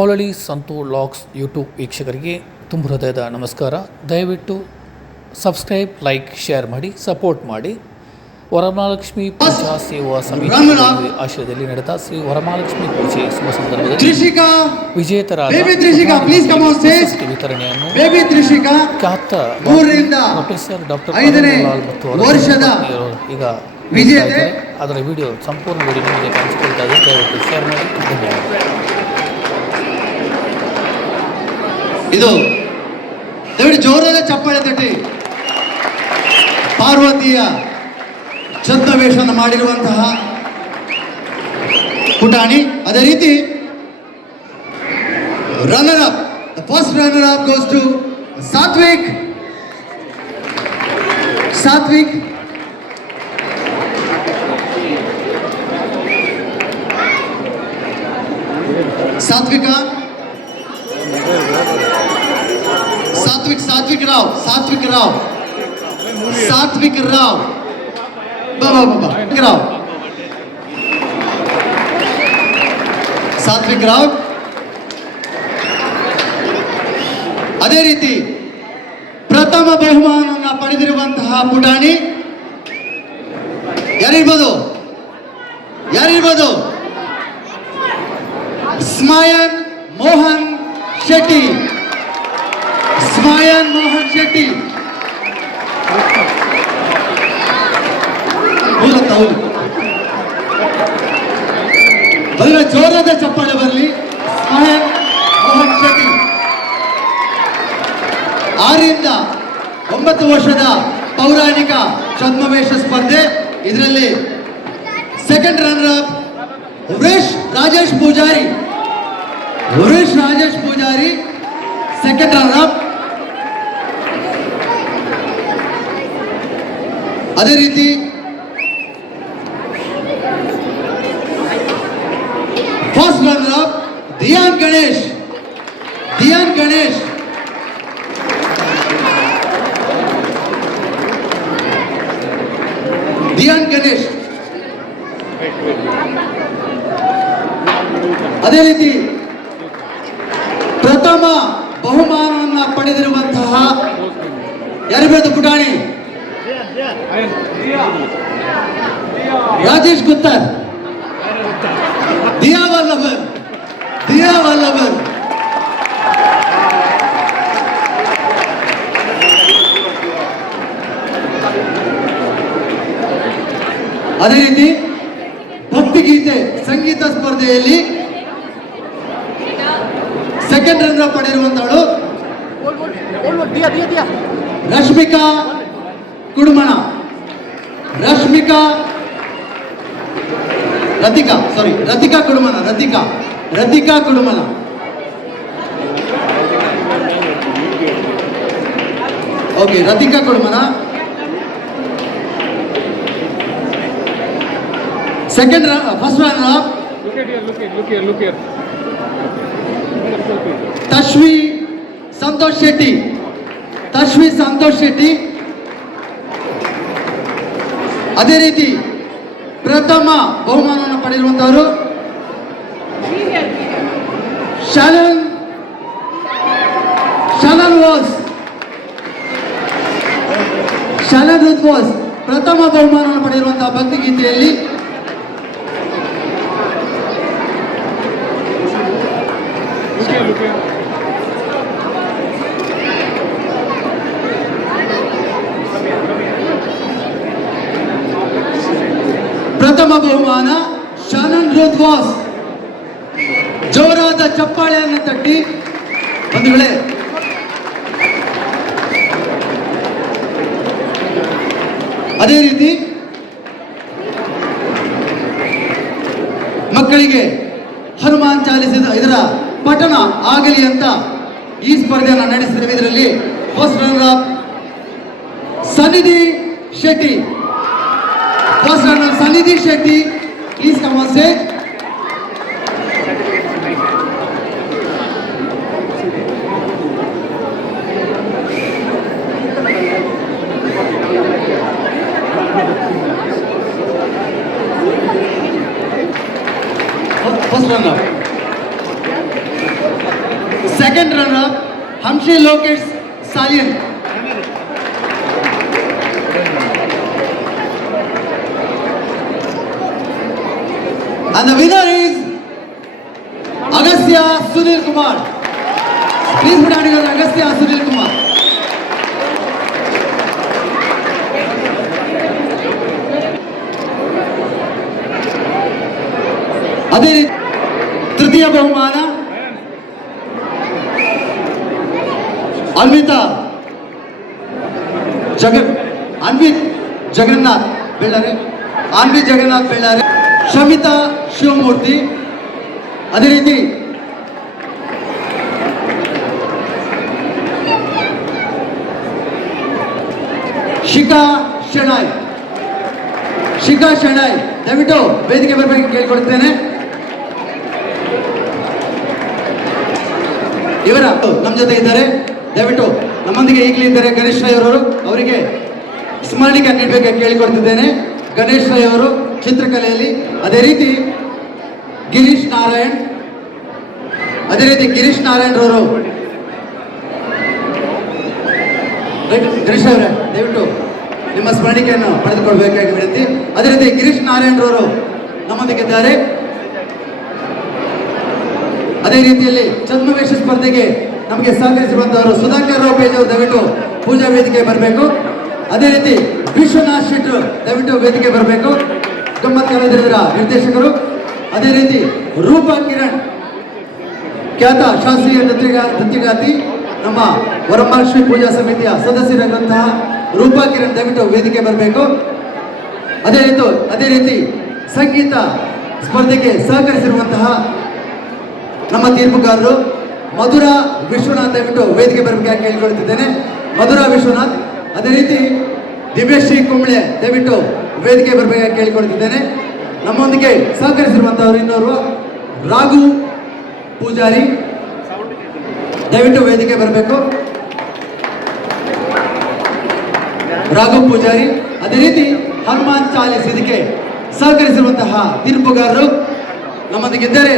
Polali Santu logs YouTube ವೀಕ್ಷಕರಿಗೆ ತುಂಬ ಹೃದಯದ ನಮಸ್ಕಾರ. ದಯವಿಟ್ಟು ಸಬ್ಸ್ಕ್ರೈಬ್, ಲೈಕ್, ಶೇರ್ ಮಾಡಿ, ಸಪೋರ್ಟ್ ಮಾಡಿ. ವರಮಹಾಲಕ್ಷ್ಮಿ ಪೂಜಾ ಸೇವಾ ಸಮಿತಿ ಆಶ್ರಯದಲ್ಲಿ ನಡೆದ ಶ್ರೀ ವರಮಹಾಲಕ್ಷ್ಮಿ ಪೂಜೆ ಶುಭ ಸಂದರ್ಭದಲ್ಲಿ ವಿಜೇತರಾದ ವಿತರಣೆಯನ್ನು ಖ್ಯಾತ ಪ್ರೊಫೆಸರ್ ಡಾಕ್ಟರ್ ಮತ್ತು ಈಗ ಅದರ ವಿಡಿಯೋ ಸಂಪೂರ್ಣ ವಿಡಿಯೋ ನಿಮಗೆ ಕಾಣಿಸಿಕೊಳ್ತಾ ಇದೆ. ದಯವಿಟ್ಟು ಶೇರ್ ಮಾಡಿ. ಇದು ದಯವಿಟ್ಟು ಜೋರಾದ ಚಪ್ಪಾಳೆ ತಟ್ಟಿ. ಪಾರ್ವತಿಯ ಛದ್ಮವೇಷವನ್ನು ಮಾಡಿರುವಂತಹ ಪುಟಾಣಿ. ಅದೇ ರೀತಿ runner up, first runner up goes to Satvik. Satvik Satvika Satvik Satvik Rao Satvik Rao Satvik Rao Rao Satvik Rao. ಅದೇ ರೀತಿ ಪ್ರಥಮ ಬಹುಮಾನವನ್ನು ಪಡೆದಿರುವಂತಹ ಪುಟಾಣಿ ಯಾರಿರ್ಬೋದು? ಸ್ಮಯನ್ ಮೋಹನ್ ಶೆಟ್ಟಿ. ಸ್ಮಯನ್ ಮೋಹನ್ ಶೆಟ್ಟಿ ಬದಲ ಜೋರಾದ ಚಪ್ಪಾಳೆ ಬರಲಿ. ಸ್ಮಯನ್ ಮೋಹನ್ ಶೆಟ್ಟಿ 6 ರಿಂದ 9 ವರ್ಷದ ಪೌರಾಣಿಕ ಛದ್ಮವೇಷ ಸ್ಪರ್ಧೆ. ಇದರಲ್ಲಿ second runner up Vrish Rajesh Poojary. Second runner up. ಅದೇ ರೀತಿ first runner up Diyan Ganesh. ಅದೇ ರೀತಿ ಪ್ರಥಮ ಬಹುಮಾನವನ್ನು ಪಡೆದಿರುವಂತಹ ಯಾರಿರ್ಬೋದು ಪುಟಾಣಿ? ರಾಜೇಶ್ ಗುತ್ತರ್. ದಿಯಾ ವಲ್ಲಭನ್. ಅದೇ ರೀತಿ ಭಕ್ತಿಗೀತೆ ಸಂಗೀತ ಸ್ಪರ್ಧೆಯಲ್ಲಿ ಸೆಕೆಂಡ್ ರನ್ನರ್ ಅಪ್ ಪಡೆದಿರುವಂತವಳು Rashmika Kudumana. Ratika Kudumana. Okay, Ratika Kudumana second first runner up. Look here. Tashvi Santosh Shetty. ಅದೇ ರೀತಿ ಪ್ರಥಮ ಬಹುಮಾನವನ್ನು ಪಡೆದಿರುವಂತವರು ಶಾಲನ್ ವಾಸ್. ಪ್ರಥಮ ಬಹುಮಾನವನ್ನು ಪಡೆದಿರುವಂತಹ ಭಕ್ತಿಗೀತೆಯಲ್ಲಿ ಪ್ರಥಮ ಬಹುಮಾನ ಶಾನನ್ ರುದ್ವಾಸ್. ಜೋರಾದ ಚಪ್ಪಾಳೆಯನ್ನು ತಟ್ಟಿ ಬಂಧುಗಳೇ. ಅದೇ ರೀತಿ ಮಕ್ಕಳಿಗೆ ಹನುಮಾನ್ ಚಾಲಿಸಿದ ಇದರ ಪಠಣ ಆಗಲಿ ಅಂತ ಈ ಸ್ಪರ್ಧೆಯನ್ನು ನಡೆಸಿದ್ದೇವೆ. ಇದರಲ್ಲಿ ಫಸ್ಟ್ ರನ್ನರ್ ಅಪ್ ಸನ್ನಿಧಿ Shetty. Please come on stage. First runner Second runner-up, Hamshi Lokesh Salian. And the winner is Agastya Sunil Kumar. Please put hand together, Agastya Sunil Kumar. ಅದೇ ರೀತಿ ತೃತೀಯ ಬಹುಮಾನ ಅನ್ವಿತ್ ಜಗನ್ನಾಥ್ ಬೆಳ್ಳಾರೆ, ಅನ್ವಿತ್ ಜಗನ್ನಾಥ್ ಬೆಳ್ಳಾರೆ, ಶಮಿತಾ ಶಿವಮೂರ್ತಿ. ಅದೇ ರೀತಿ ಶಿಖಾ ಶೆಣಾಯ್ ದಯವಿಟ್ಟು ವೇದಿಕೆ ಬರಬೇಕು ಕೇಳಿಕೊಳ್ತೇನೆ. ಇವರ ನಮ್ಮ ಜೊತೆ ಇದ್ದಾರೆ, ದಯವಿಟ್ಟು ನಮ್ಮೊಂದಿಗೆ ಈಗಲೇ ಇದ್ದಾರೆ ಗಣೇಶ್ ರೈ ಅವರು, ಅವರಿಗೆ ಸ್ಮರಣಿಕೆ ನೀಡಬೇಕು ಕೇಳಿಕೊಳ್ತಿದ್ದೇನೆ. ಗಣೇಶ್ ರೈ ಅವರು ಚಿತ್ರಕಲೆಯಲ್ಲಿ, ಅದೇ ರೀತಿ ಗಿರೀಶ್ ನಾರಾಯಣ್ ರವರು, ಗಣೇಶ್ ಅವರೇ ದಯವಿಟ್ಟು ನಿಮ್ಮ ಸ್ಮರಣಿಕೆಯನ್ನು ಪಡೆದುಕೊಳ್ಬೇಕಾಗಿ ವಿನಂತಿ. ಅದೇ ರೀತಿ ಗಿರೀಶ್ ನಾರಾಯಣ್ ರವರು ನಮ್ಮೊಂದಿಗಿದ್ದಾರೆ. ಅದೇ ರೀತಿಯಲ್ಲಿ ಛದ್ಮವೇಷ ಸ್ಪರ್ಧೆಗೆ ನಮಗೆ ಸಹಕರಿಸಿರುವಂತವರು ಸುಧಾಕರ್ ರಾವ್ ಪೇಜ್ ಅವರು ದಯವಿಟ್ಟು ಪೂಜಾ ವೇದಿಕೆ ಬರಬೇಕು. ಅದೇ ರೀತಿ ವಿಶ್ವನಾಥ್ ಶೆಟ್ಟರು ದಯವಿಟ್ಟು ವೇದಿಕೆ ಬರಬೇಕು, ಗಮ್ಮತ್ ಕಲಾವಿದರ ನಿರ್ದೇಶಕರು. ಅದೇ ರೀತಿ ರೂಪಾ ಕಿರಣ್ ಖ್ಯಾತ ಶಾಸ್ತ್ರೀಯ ನೃತ್ಯಗಾತಿ, ನಮ್ಮ ವರಮಹಾಲಕ್ಷ್ಮಿ ಪೂಜಾ ಸಮಿತಿಯ ಸದಸ್ಯರಾದಂತಹ ರೂಪಾ ಕಿರಣ್ ದಯವಿಟ್ಟು ವೇದಿಕೆ ಬರಬೇಕು. ಅದೇ ರೀತಿ ಸಂಗೀತ ಸ್ಪರ್ಧೆಗೆ ಸಹಕರಿಸಿರುವಂತಹ ನಮ್ಮ ತೀರ್ಪುಗಾರರು ಮಧುರಾ ವಿಶ್ವನಾಥ್ ದಯವಿಟ್ಟು ವೇದಿಕೆ ಬರಬೇಕಾಗಿ ಕೇಳಿಕೊಳ್ತಿದ್ದೇನೆ. ಮಧುರಾ ವಿಶ್ವನಾಥ್. ಅದೇ ರೀತಿ ದಿವ್ಯಶ್ರೀ ಕುಂಬ್ಳೆ ದಯವಿಟ್ಟು ವೇದಿಕೆ ಬರಬೇಕಾಗಿ ಕೇಳಿಕೊಳ್ತಿದ್ದೇನೆ. ನಮ್ಮೊಂದಿಗೆ ಸಹಕರಿಸಿರುವಂತಹವರು ಇನ್ನೋರ್ವ ರಾಘು ಪೂಜಾರಿ ದಯವಿಟ್ಟು ವೇದಿಕೆ ಬರಬೇಕು. ರಾಘು ಪೂಜಾರಿ. ಅದೇ ರೀತಿ ಹನುಮಾನ್ ಚಾಲಿಸ್ ಇದಕ್ಕೆ ಸಹಕರಿಸಿರುವಂತಹ ತೀರ್ಪುಗಾರರು ನಮ್ಮೊಂದಿಗಿದ್ದಾರೆ.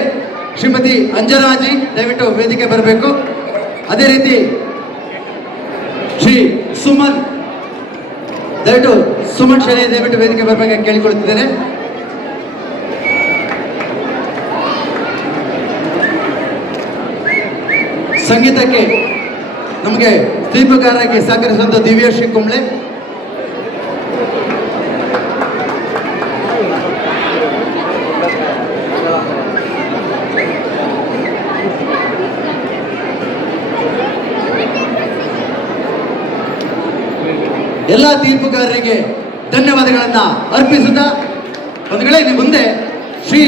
ಶ್ರೀಮತಿ ಅಂಜನಾಜಿ ದಯವಿಟ್ಟು ವೇದಿಕೆ ಬರಬೇಕು. ಅದೇ ರೀತಿ ಶ್ರೀ ಸುಮನ್ ದಯವಿಟ್ಟು ಸುಮನ್ ಶೆಣೈ ದಯವಿಟ್ಟು ವೇದಿಕೆ ಬರಬೇಕಾಗಿ ಕೇಳಿಕೊಳ್ಳುತ್ತಿದ್ದೇನೆ. ಸಂಗೀತಕ್ಕೆ ನಮಗೆ ತೀರ್ಪುಗಾರರಿಗೆ ಸಹಕರಿಸುವಂತ ದಿವ್ಯಶ್ರೀ ಕುಂಬ್ಳೆ. ಎಲ್ಲ ತೀರ್ಪುಗಾರರಿಗೆ ಧನ್ಯವಾದಗಳನ್ನ ಅರ್ಪಿಸುತ್ತಾ, ಒಂದು ವೇಳೆ ನಿಮ್ಮ ಮುಂದೆ ಶ್ರೀ